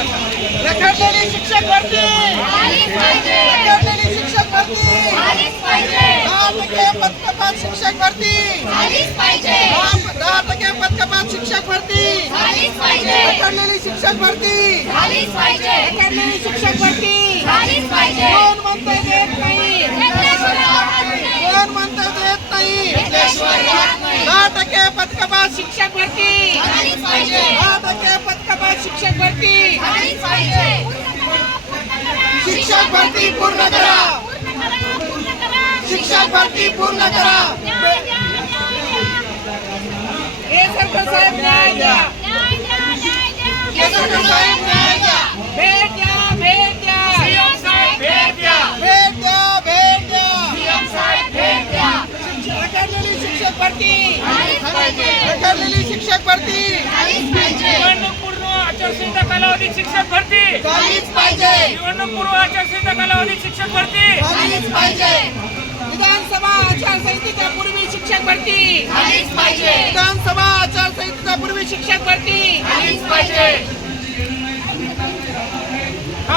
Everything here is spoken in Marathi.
रखडलेली शिक्षक भरती, रखडलेली शिक्षक भरती, 10% पदकपात शिक्षक भरती, 10% पदकपात शिक्षक भरती, रखडलेली शिक्षक भरती, रखडलेली शिक्षक भरती, कोण म्हणतंय देत नाही, कोण म्हणतंय देत नाही, 10% पदकपात शिक्षक भरती, 10% पदकपात शिक्षक भरती, शिक्षक भरती पूर्ण करा, शिक्षक भरती पूर्ण करा. केसरकर साहेब न्याय द्या, केसरकर साहेब न्याय द्या, भेट द्या, भेट द्या, सीएम साहेब भेट द्या, भेट द्या, भेट द्या, सीएम साहेब भेट द्या. रखडलेली शिक्षक भरती, रखडलेली शिक्षक भरती, निवडणूक पूर्व आचारसंहिता कालावधीत शिक्षक भरती झालीच पाहिजे, निवडणूक पूर्व आचारसंहिता कालावधीत शिक्षक भरती झालीच पाहिजे. विधानसभा आचारसंहितेच्या पूर्वी शिक्षक भरती झालीच पाहिजे, विधानसभा आचारसंहितेच्या पूर्वी शिक्षक भरती झालीच पाहिजे.